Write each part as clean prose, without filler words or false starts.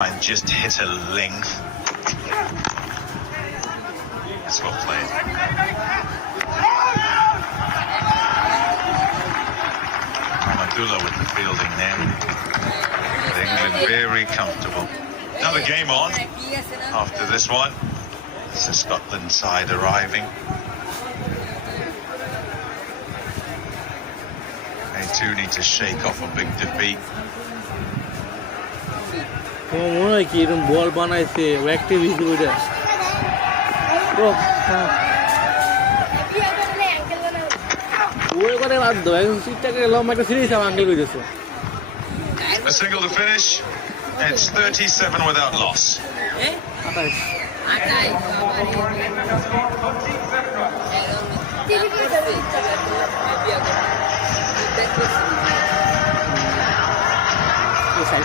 And just hit a length. That's well played. Ramadullah with the fielding there. But England very comfortable. Another game on after this one. It's the Scotland side arriving. They too need to shake off a big defeat. তোমার মনে হয় কি এরকম বল বানাইছে activity ওইটা ওই করে বাদ দাও এখন সিটটাকে লম্বা একটা সিরিজ আমার আঙ্কেল কইতেছে A single to finish. It's 37 without loss.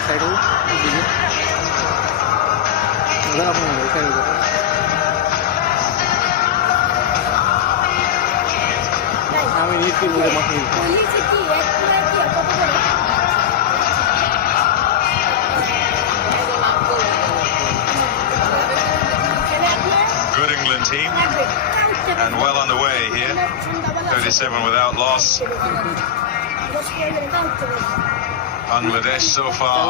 Side আমি নিচ্ছি বলে মাথায় Good England team, and well underway here. 37 without loss. Bangladesh so far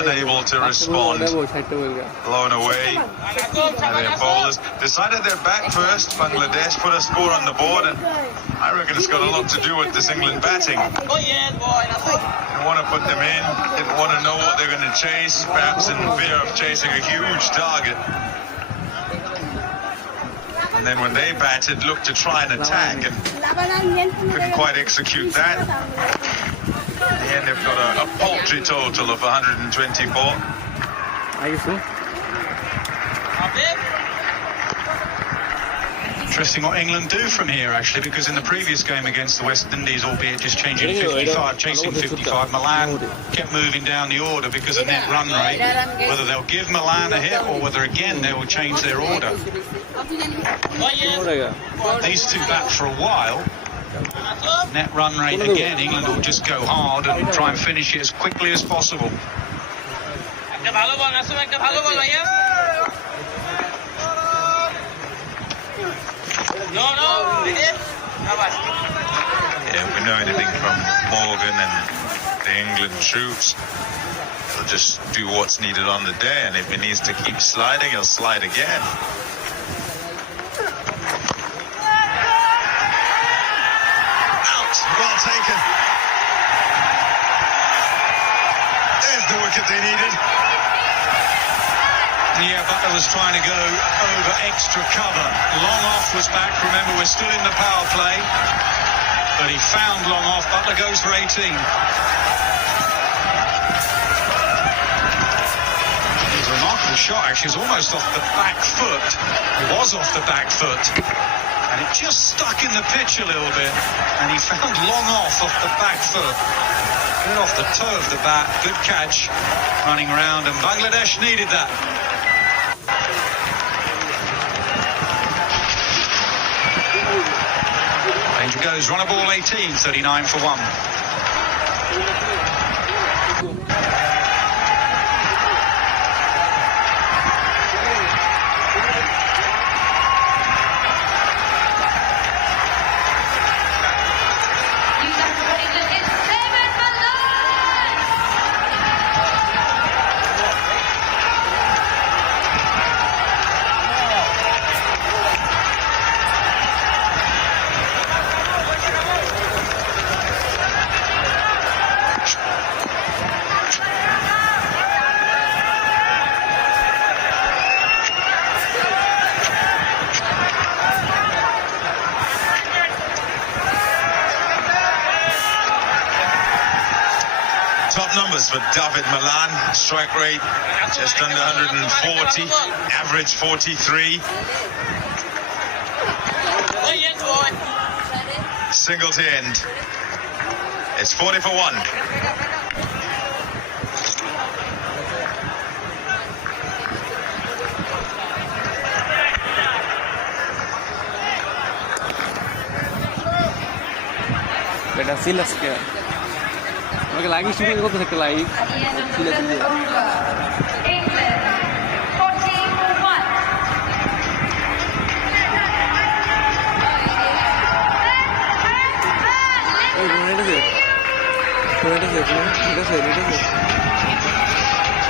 unable to respond. Blown away. And their bowlers decided they're back first. Bangladesh put a score on the board, and I reckon it's got a lot to do with this England batting. Didn't want to put them in, didn't want to know what they're going to chase, perhaps in fear of chasing a huge target. And then when they batted, looked to try and attack and couldn't quite execute that. In the end, they've got a paltry total of 124. Interesting what England do from here, actually, because in the previous game against the West Indies, albeit just chasing 55, Milan kept moving down the order because of net run rate. Whether they'll give Milan a hit or whether, again, they will change their order. These two bat for a while. Net run rate again, England will just go hard and try and finish it as quickly as possible. Yeah, if we know anything from Morgan and the England troops, they'll just do what's needed on the day, and if he needs to keep sliding, he'll slide again. Well taken. There's the wicket they needed. Yeah, Butler was trying to go over extra cover. Long off was back. Remember, we're still in the power play. But he found long off. Butler goes for 18. It was a remarkable shot, actually. It was almost off the back foot. It was off the back foot. And it just stuck in the pitch a little bit. And he found long off the back foot. Good off the toe of the bat. Good catch. Running around. And Bangladesh needed that. Danger goes. Run a ball 18. 39 for 1. Top numbers for David Milan. Strike rate just under 140. Average 43. Single to end. It's 40 for 1. এটা সিলাস কে আমাকে লাগিয়ে শুরু করতে থাকতে live সিলাস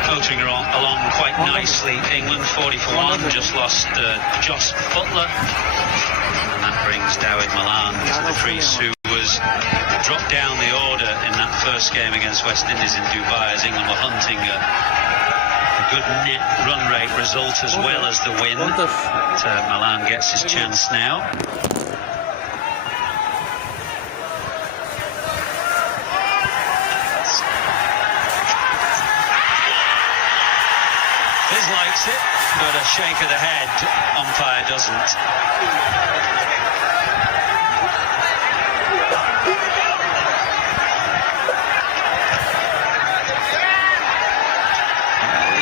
Motoring along quite nicely. England 40 for 1, just lost Joss Butler. And that brings David Milan to the crease, who was dropped down the order in that first game against West Indies in Dubai, as England were hunting a good net run rate result as well as the win. But Milan gets his chance now. Liz likes it, but a shake of the head, umpire doesn't.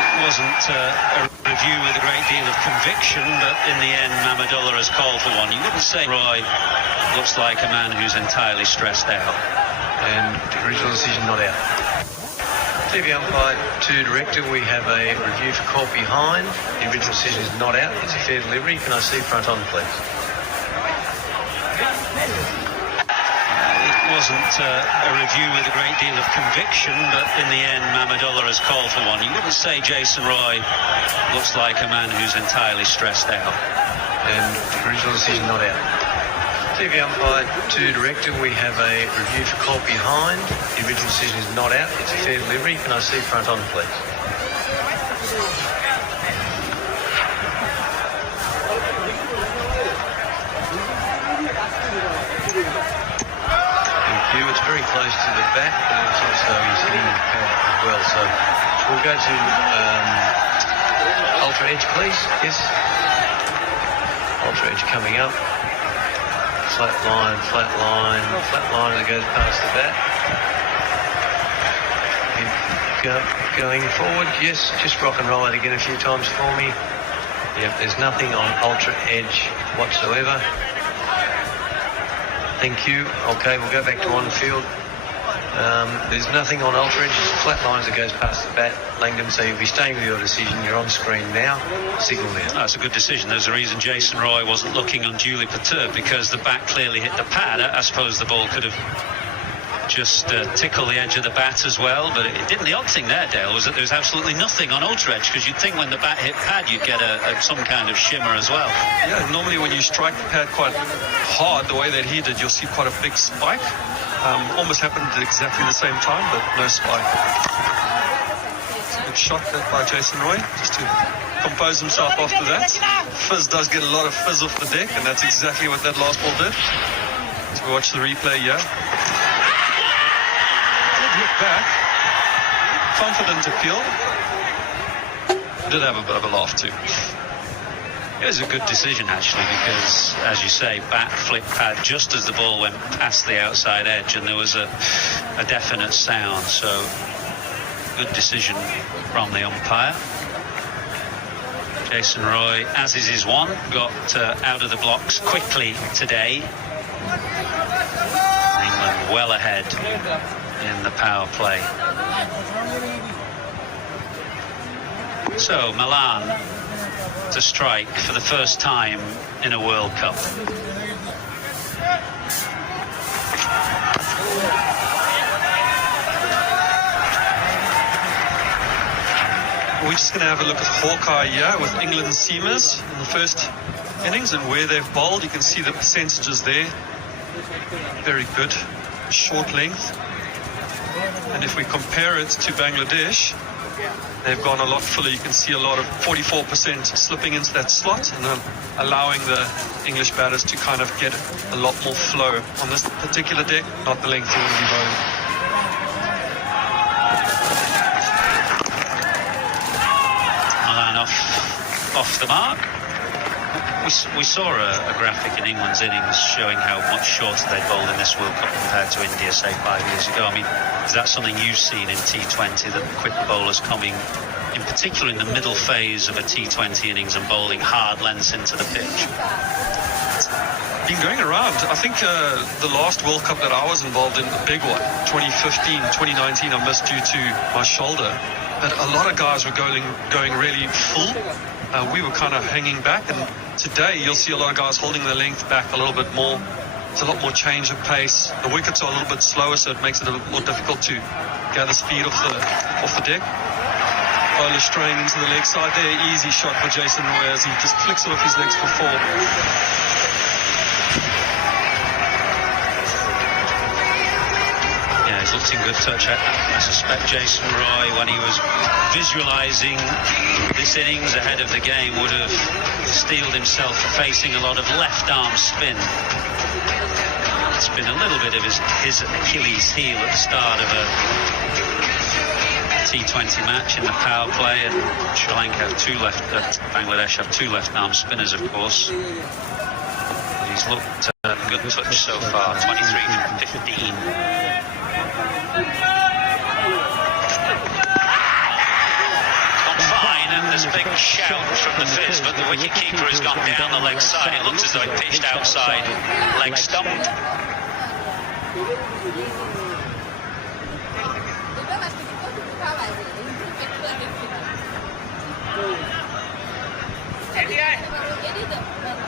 It wasn't a review with a great deal of conviction, but in the end, Mamadullah has called for one. You wouldn't say Roy looks like a man who's entirely stressed out. And the original decision not out. TV umpire to director, we have a review for call behind. The original decision is not out. It's a fair delivery. Can I see front on, please? It wasn't a review with a great deal of conviction, but in the end, Mamadullah has called for one. You wouldn't say Jason Roy looks like a man who's entirely stressed out. And the original decision not out. TV umpire to director, we have a review for call behind. The original decision is not out. It's a fair delivery. Can I see front on, please? Thank you. It's very close to the bat, but it's also he's hitting the pad as well. So we'll go to ultra edge, please. Yes. Ultra edge coming up. Flat line as it goes past the bat. Going forward, yes, just rock and roll it again a few times for me. Yep, there's nothing on ultra edge whatsoever. Thank you. Okay, we'll go back to on field. There's nothing on ultra edge, it's a flat line as it goes past the bat. Langdon, so you'll be staying with your decision. You're on screen now. Signal there. That's a good decision. There's a reason Jason Roy wasn't looking unduly perturbed, because the bat clearly hit the pad. I suppose the ball could have just tickled the edge of the bat as well, but it didn't. The odd thing there, Dale, was that there was absolutely nothing on ultra edge, because you'd think when the bat hit pad you'd get some kind of shimmer as well. Yeah, normally when you strike the pad quite hard, the way that he did, you'll see quite a big spike. Almost happened at exactly the same time, but no spike. It's a good shot by Jason Roy, just to compose himself after that. Fizz does get a lot of fizz off the deck, and that's exactly what that last ball did. So we watch the replay here. Good hit back. Confident appeal. Did have a bit of a laugh too. It was a good decision, actually, because, as you say, bat flip pad just as the ball went past the outside edge, and there was a definite sound. So, good decision from the umpire. Jason Roy, as is his one, got out of the blocks quickly today. England well ahead in the power play. So, Milan to strike for the first time in a World Cup. We're just going to have a look at Hawkeye here with England's seamers in the first innings and where they've bowled. You can see the percentages there. Very good. Short length. And if we compare it to Bangladesh, they've gone a lot fuller. You can see a lot of 44% slipping into that slot and allowing the English batters to kind of get a lot more flow. On this particular deck, not the length they will be bowling. Milan off the mark. We saw a graphic in England's innings showing how much shorter they bowled in this World Cup compared to India, say, 5 years ago. I mean, is that something you've seen in T20, that quick bowlers coming, in particular in the middle phase of a T20 innings, and bowling hard lengths into the pitch? Been going around. I think the last World Cup that I was involved in, the big one, 2015, 2019, I missed due to my shoulder. But a lot of guys were going really full. We were kind of hanging back, and today you'll see a lot of guys holding their length back a little bit more. It's a lot more change of pace. The wickets are a little bit slower, so it makes it a little more difficult to gather speed off the deck. Bowler straying into the leg side there. Easy shot for Jason Roy as he just flicks it off his legs for 4. Yeah, he's looked in good touch. I suspect Jason Roy, when he was visualising this innings ahead of the game, would have steeled himself for facing a lot of left arm spin. It's been a little bit of his Achilles heel at the start of a T20 match in the power play, and Sri Lanka have Bangladesh have 2 left arm spinners, of course. He's looked good touch so far, 23 from 15. Fine, and there's a big shout from the fizz, but the wicketkeeper has gone down the leg side. It looks as though it pitched outside leg stump.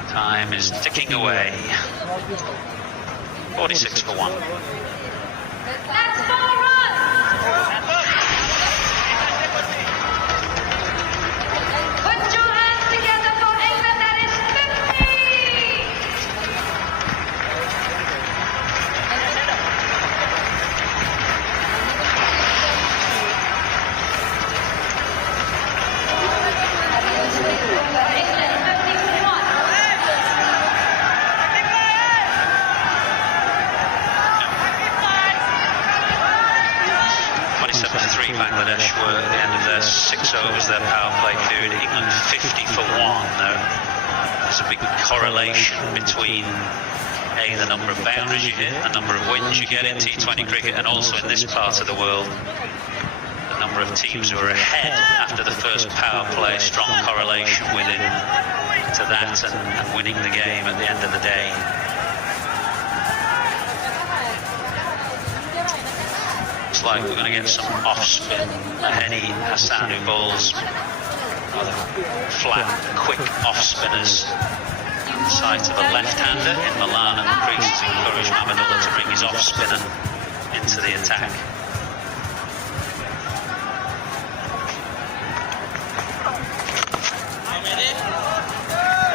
Time is ticking away. 46 for 1. That's 4 runs. Put your hands together for England. That is 57-3 Bangladesh were at the end of their 6 overs, their power play period. England 50 for 1. There's a big correlation between the number of boundaries you hit, the number of wins you get in T20 cricket, and also in this part of the world, the number of teams who are ahead after the first power play. Strong correlation within to that and winning the game at the end of the day. Looks like we're going to get some off-spin. Maheni Hassan, who bowls rather flat, quick off-spinners side to the left-hander in Milan, and the crease has encouraged Mahmudullah to bring his off-spinner into the attack.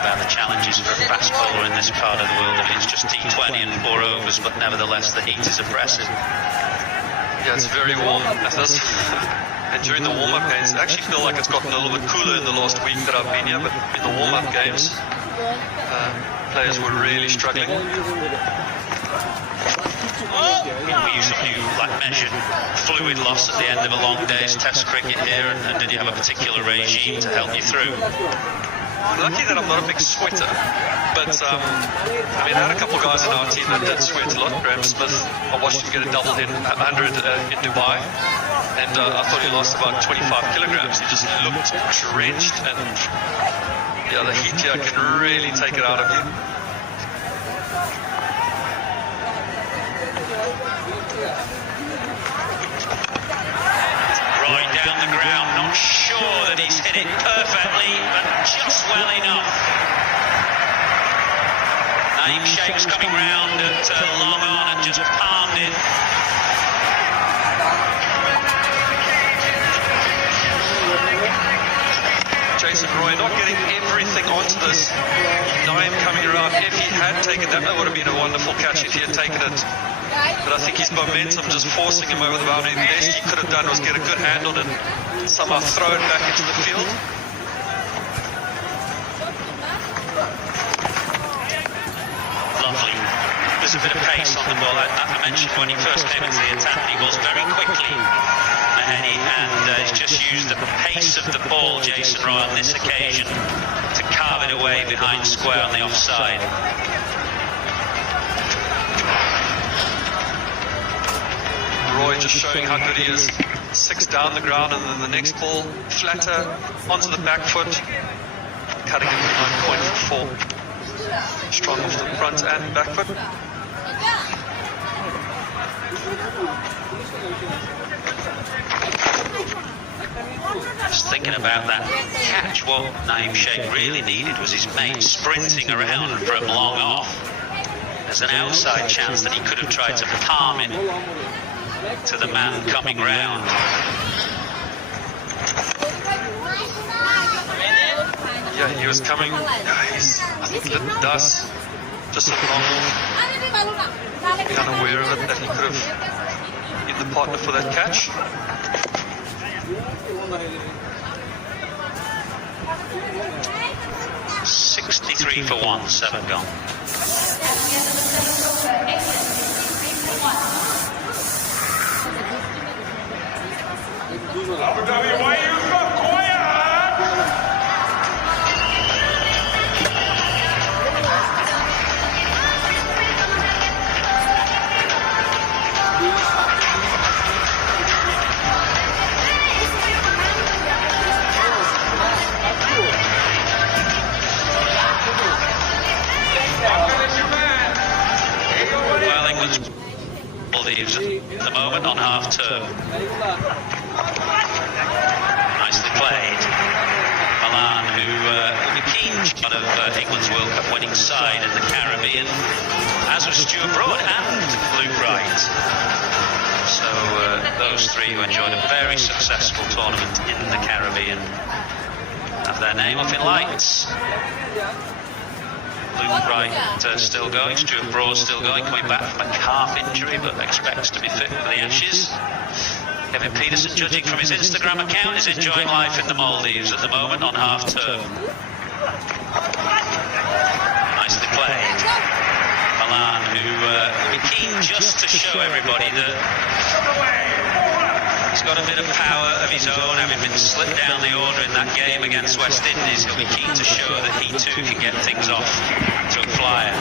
About the challenges for a fast bowler in this part of the world. I mean, it's just T20 and 4 overs, but nevertheless the heat is oppressive. Yeah, it's very warm at this. And during the warm-up games, I actually feel like it's gotten a little bit cooler in the last week that I've been here, but in the warm-up games, players were really struggling. We usually measure fluid loss at the end of a long day's test cricket here, and did you have a particular regime to help you through? I'm lucky that I'm not a big sweater, but I mean, I had a couple of guys in our team that did sweat a lot. Graham Smith, I watched him get a double hit 100 in Dubai, and I thought he lost about 25 kilograms. He just looked drenched, and yeah, the heat here can really take it out of you. Right down the ground, not sure that he's hit it perfectly, but just well enough. Naeem Sheikh's coming round at long on and just palmed it. Jason Roy not getting everything onto this. Naeem coming around. If he had taken that, that would have been a wonderful catch if he had taken it. But I think his momentum just forcing him over the boundary. The best he could have done was get a good handle and somehow throw it back into the field. Lovely. There's a bit of pace on the ball. I mentioned when he first came into the attack, he balls very quickly. And he's just used the pace of the ball, Jason Roy, on this occasion to carve it away behind square on the offside. Roy just showing how good he is. 6 down the ground, and then the next ball flatter onto the back foot, cutting into 9.4. Strong off the front and back foot. Just thinking about that catch, what Naeem Sheikh really needed was his mate sprinting around from long off. There's an outside chance that he could have tried to palm it to the man coming round. Yeah, he was coming. I think he does just a little unaware of it that he could have been the partner for that catch. $63 for 1, 7 gone. Well, England's leaves at the moment on half term. Nicely played. Milan, who will be keen on of England's World Cup winning side in the Caribbean, as was Stuart Broad and Luke Wright. So those three who enjoyed a very successful tournament in the Caribbean have their name up in lights. Luke Wright still going, Stuart Broad still going, coming back from a calf injury but expects to be fit for the Ashes. Kevin Peterson, judging from his Instagram account, is enjoying life in the Maldives at the moment on half term. Nicely played. Milan, who will be keen just to show everybody that he's got a bit of power of his own, having been slipped down the order in that game against West Indies. He'll be keen to show that he too can get things off to a flyer.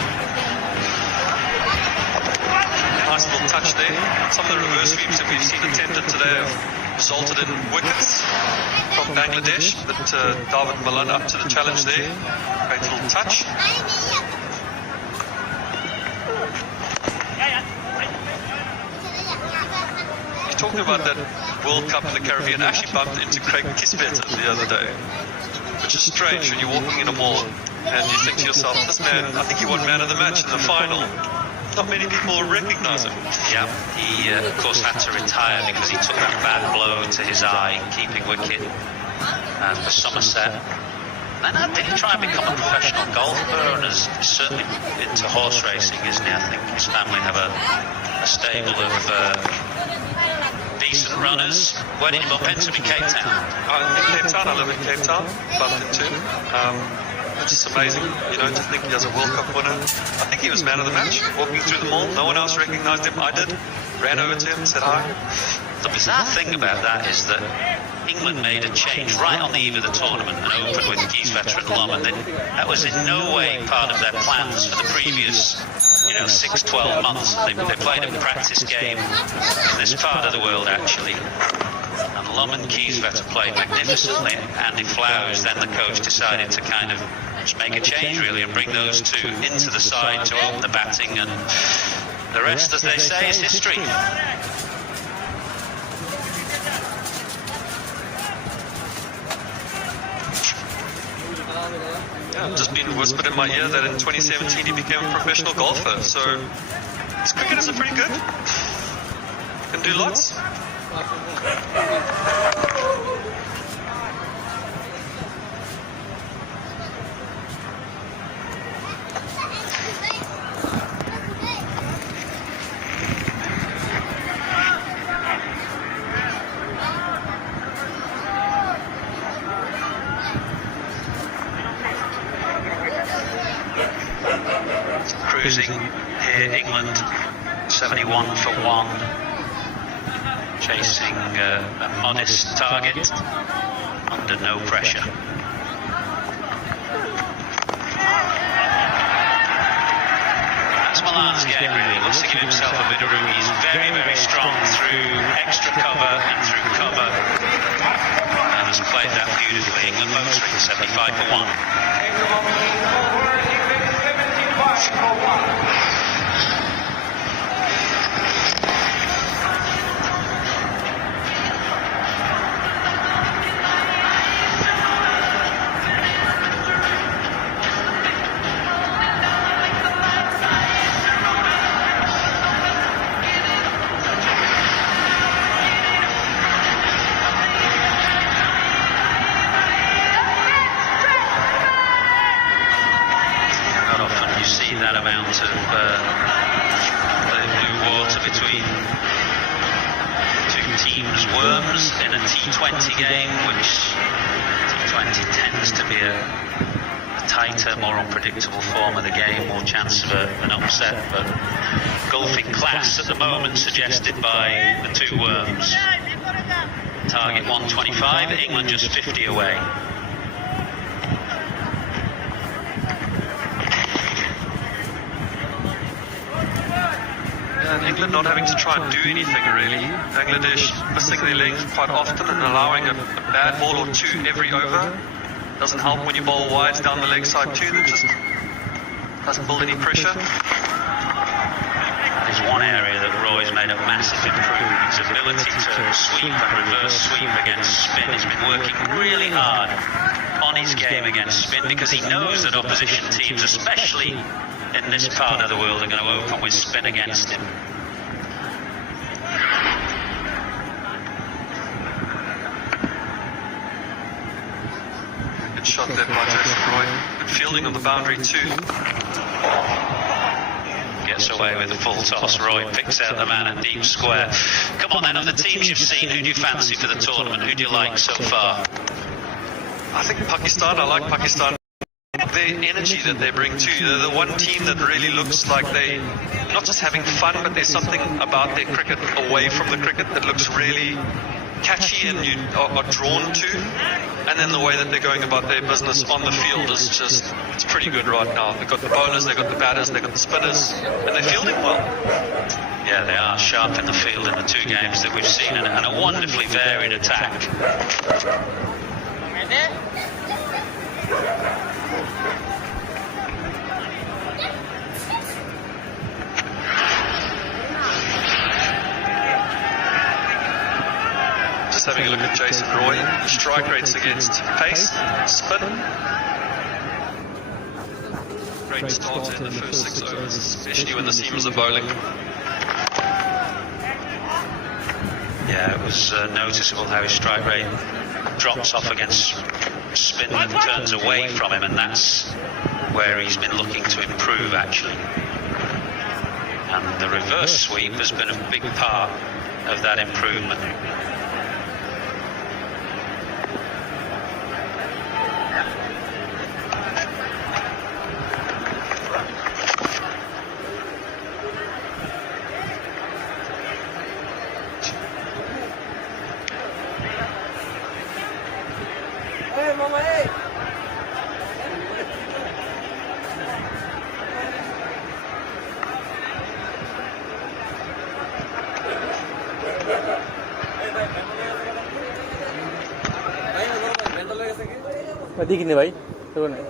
Nice little touch there. Some of the reverse sweeps that we've seen attempted today have resulted in wickets from Bangladesh, but David Malan up to the challenge there. Great little touch. Talking about that World Cup in the Caribbean, I actually bumped into Craig Kisbetter the other day, which is strange when you're walking in a mall and you think to yourself, this man, I think he won man of the match in the final. Not many people recognize him. Yeah, he of course had to retire because he took that bad blow to his eye, keeping wicket for Somerset. Then did he try and become a professional golfer, and is certainly into horse racing, isn't he? I think his family have a stable of decent runners. Where did you bump into him? In Cape Town? In Cape Town, I live in Cape Town. Bumped into him. It's just amazing, you know, to think he was a World Cup winner. I think he was man of the match, walking through the mall. No one else recognized him. I did. Ran over to him, said hi. The bizarre thing about that is that England made a change right on the eve of the tournament and opened with Kieswetter and Lom, and that was in no way part of their plans for the previous 6-12 months. They played a practice game in this part of the world, actually. And Lom and Kieswetter played magnificently. Andy Flowers, then the coach, decided to kind of just make a change, really, and bring those two into the side to open the batting, and the rest, as they say, is history. Yeah, just been whispered in my ear that in 2017 he became a professional golfer. So his cricketers are pretty good. Can do lots. Cruising here, England 71 for 1, chasing a modest target under no pressure. That's Milan's game, really. He wants to give himself a bit of room. He's very, very strong through extra cover and through cover, and has played that beautifully. England motoring 75 for 1. of the blue water between two teams' worms in a T20 game, which T20 tends to be a tighter, more unpredictable form of the game, more chance of an upset, but golfing class at the moment suggested by the two worms. Target 125, England just 50 away. And England not having to try and do anything really. Bangladesh missing their length quite often and allowing a bad ball or two every over. Doesn't help when you bowl wides down the leg side too. That just doesn't build any pressure. There's one area that Roy's made a massive improvement. His ability to sweep and reverse sweep against spin. He's been working really hard on his game against spin because he knows that opposition teams, especially in this part of the world, are going to open with spin against him. Good shot there by Jason Roy. Good fielding on the boundary too. Gets away with a full toss. Roy picks out the man at deep square. Come on then, of the teams you've seen, who do you fancy for the tournament? Who do you like so far? I think Pakistan, I like Pakistan. Their energy that they bring too. They're the one team that really looks like they not just having fun, but there's something about their cricket away from the cricket that looks really catchy and you are drawn to. And then the way that they're going about their business on the field is just, it's pretty good right now. They've got the bowlers, they've got the batters, they've got the spinners, and they're fielding well. Yeah, they are sharp in the field in the two games that we've seen, and a wonderfully varied attack. Just having a look at Jason Roy, the strike rates against pace, spin. Great start in the first 6 overs, especially when the seamers are bowling. Yeah, it was noticeable how his strike rate drops off against spin and turns away from him, and that's where he's been looking to improve actually. And the reverse sweep has been a big part of that improvement. देखिने भाई तो नहीं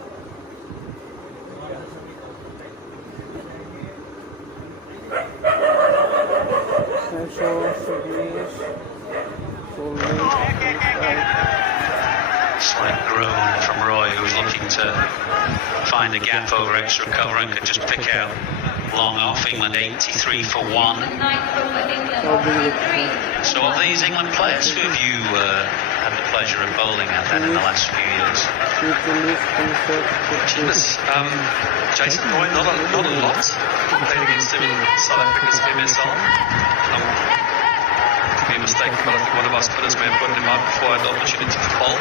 Slight groan from Roy, who was looking to find a gap over extra cover and could just pick out long off. England 83 for 1. So of these England players, who have you had the pleasure of bowling at then in the last few years? Jason Roy, not a lot. Played against him in South Africa's MSL. Could be a mistake, but I think one of our spinners may have gotten him out before I had the opportunity to bowl.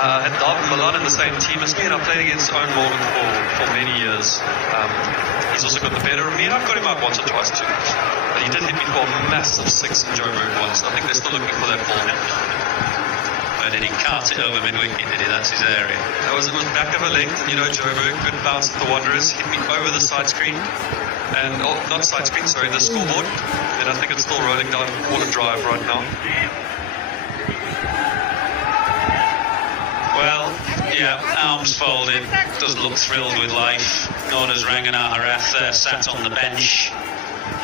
Had David Milan in the same team as me, and I played against Owen Morgan for many years. He's also got the better of me, and I've got him out once or twice too. But he did hit me for a massive 6 in Joburg once. I think they're still looking for that ball now. But did he cart it over mid-wicket, did he? That's his area. It was back of a length, Joburg, good bounce at the Wanderers, hit me over the side screen, and, not side screen, sorry, the scoreboard, and I think it's still rolling down Water Drive right now. Well, yeah, arms folded, doesn't look thrilled with life, nor does Ranganatha Rath there, sat on the bench,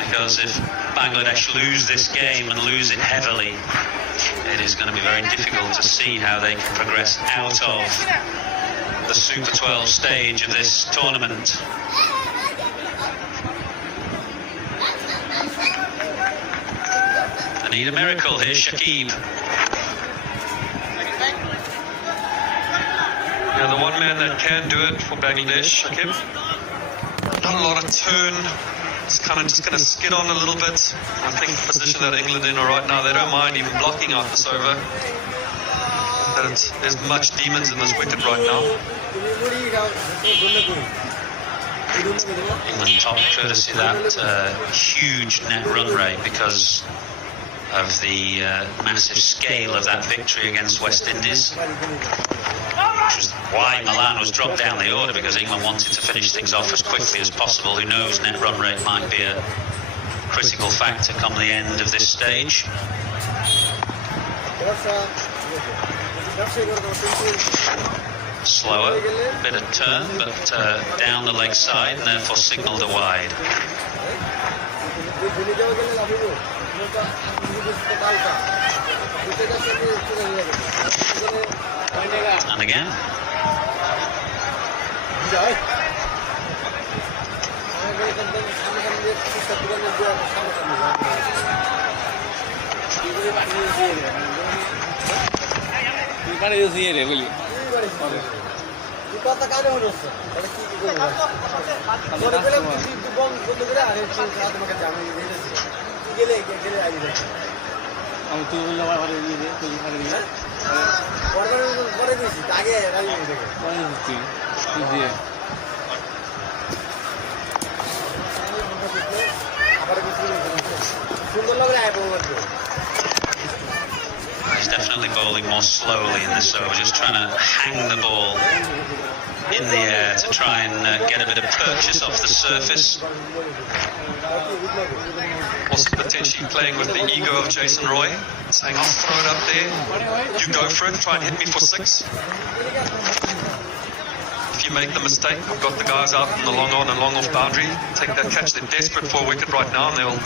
because if Bangladesh lose this game and lose it heavily, it is going to be very difficult to see how they can progress out of the Super 12 stage of this tournament. They need a miracle. Here's Shakib. Yeah, the one man that can do it for Bangladesh, Shakib. Not a lot of turn. It's kind of just going to skid on a little bit. I think the position that England in are right now, they don't mind even blocking out this over. There's much demons in this wicket right now. England top courtesy of that huge net run rate because of the massive scale of that victory against West Indies. Which is why Milan was dropped down the order, because England wanted to finish things off as quickly as possible. Who knows, net run rate might be a critical factor come the end of this stage. Slower, bit of turn, but down the leg side, and therefore signalled a wide. And again. He's definitely bowling more slowly in this over, just trying to hang the ball in the air to try and get a bit of purchase off the surface. Also potentially playing with the ego of Jason Roy, saying, I'll throw it up there, you go for it, try and hit me for 6. If you make the mistake, I've got the guys out in the long on and long off boundary, take that catch. They're desperate for a wicket right now, and they'll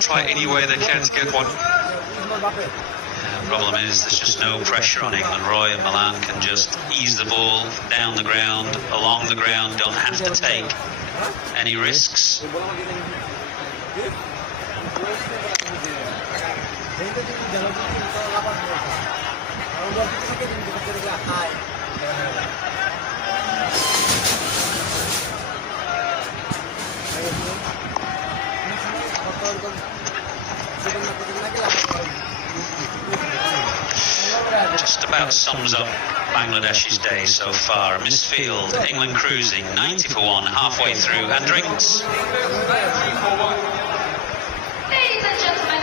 try any way they can to get one. The problem is there's just no pressure on England. Roy and Milan can just ease the ball down the ground, along the ground, don't have to take any risks. Just about sums up Bangladesh's day so far. Misfield, England cruising, 90 for 1, halfway through, and drinks. Ladies and gentlemen,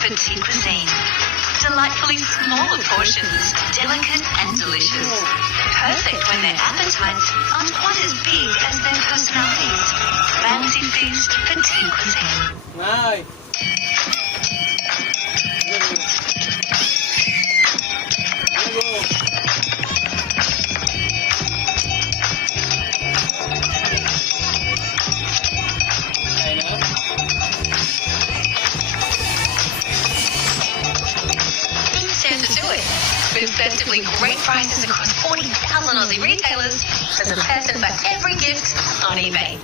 Petite cuisine. Delightfully smaller portions, delicate and delicious. Perfect when their appetites aren't quite as big as their personalities. Fancy Feast Petite Cuisine. Này. With festively great prices across 40,000 Aussie retailers, there's a person for every gift on eBay.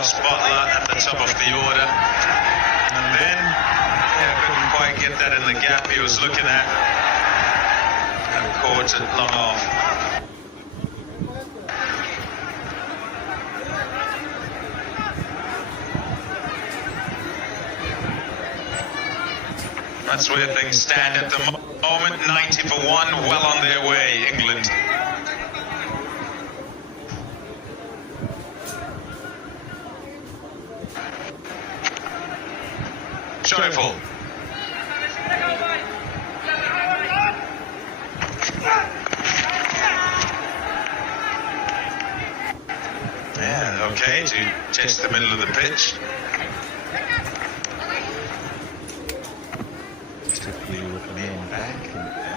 Marcos Butler at the top of the order. And then, couldn't quite get that in the gap he was looking at. And caught it long off. That's where things stand at the moment. 90 for 1, well on their way, England. Joyful. Yeah, okay, to test the middle of the pitch.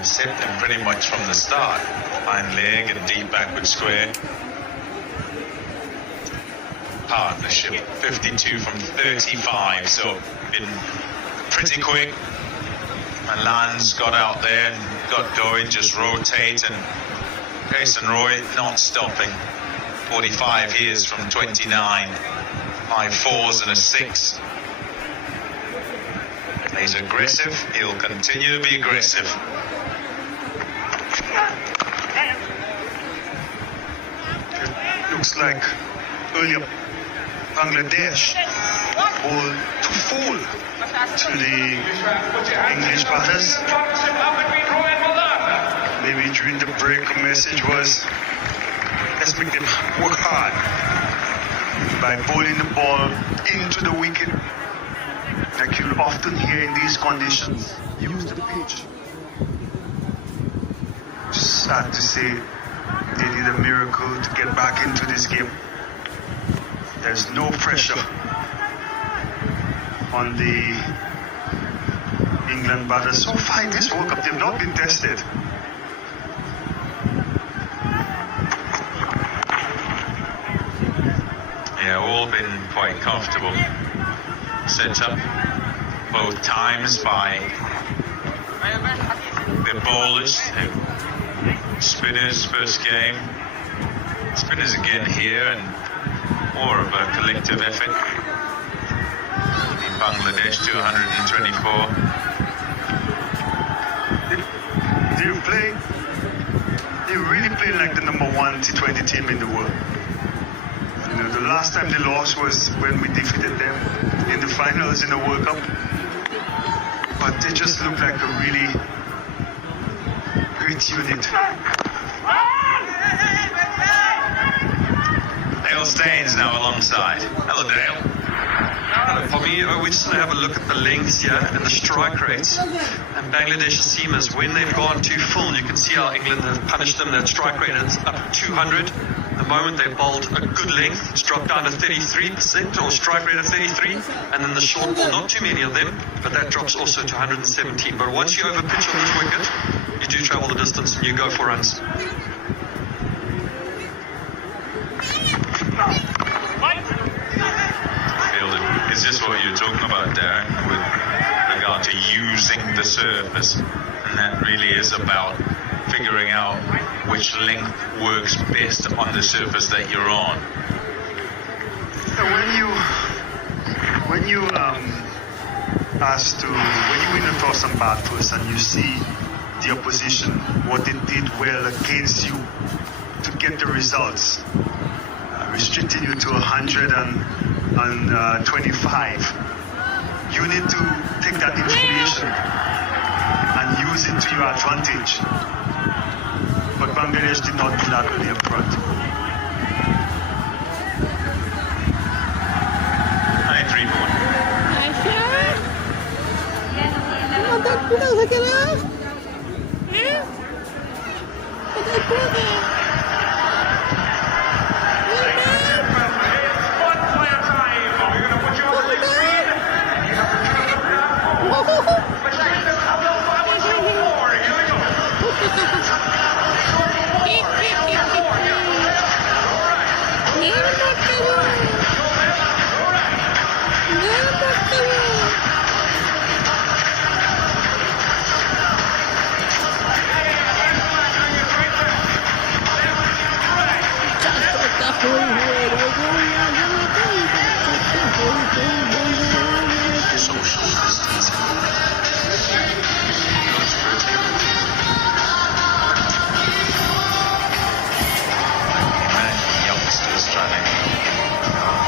Set them pretty much from the start. Fine leg and deep backward square. Partnership 52 from 35, so been pretty quick. Milan's got out there and got going, just rotate, and Grayson Roy not stopping. 45 years from 29, 5 fours and a 6. He's aggressive, he'll continue to be aggressive. Looks like earlier Bangladesh ball too full to the English batters. Maybe during the break a message was, let's make them work hard by bowling the ball into the wicket, like you'll often hear in these conditions. Use the pitch. Just sad to say they did a miracle to get back into this game. There's no pressure on the England batters. So far in this World Cup, they've not been tested. Yeah, all been quite comfortable. Set up both times by the bowlers. Spinners first game. Spinners again here, and more of a collective effort. In Bangladesh, 224. They really play like the number 1 T20 team in the world. You know, the last time they lost was when we defeated them in the finals in the World Cup. But they just look like a really great unit. Dale Staines now alongside. Hello, Dale. For me, we just want to have a look at the lengths here and the strike rates. And Bangladesh seamers, when they've gone too full, you can see how England have punished them. That strike rate is up 200. The moment they bowled a good length, it's dropped down to 33% or strike rate of 33. And then the short ball, not too many of them, but that drops also to 117. But once you overpitch on this wicket, you do travel the distance and you go for runs. Is this what you're talking about, Darren, with regard to using the surface? And that really is about figuring out which length works best on the surface that you're on. When you win a toss and bat first and you see the opposition, what they did well against you to get the results, restricting you to 125, you need to take that information and use it to your advantage. But Bangladesh did not do that early up front.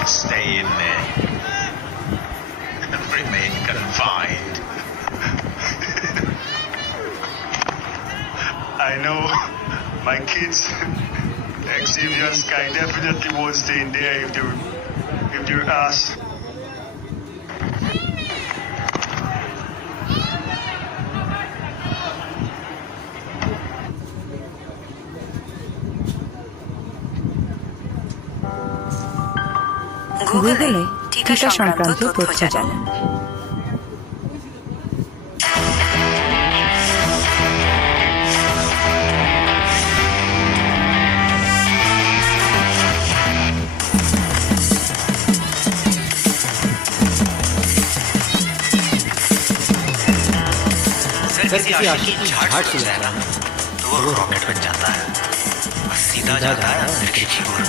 Stay in there. Remain confined. I know my kids, Xavier and Sky, definitely won't stay in there if they're asked. গুগলে টিকা সংক্রান্ত তথ্য জানুন। अगर किसी आशिक की झाड़ से जाए ना तो वो रॉकेट बन जाता है और सीधा जाता है अंतरिक्ष की ओर।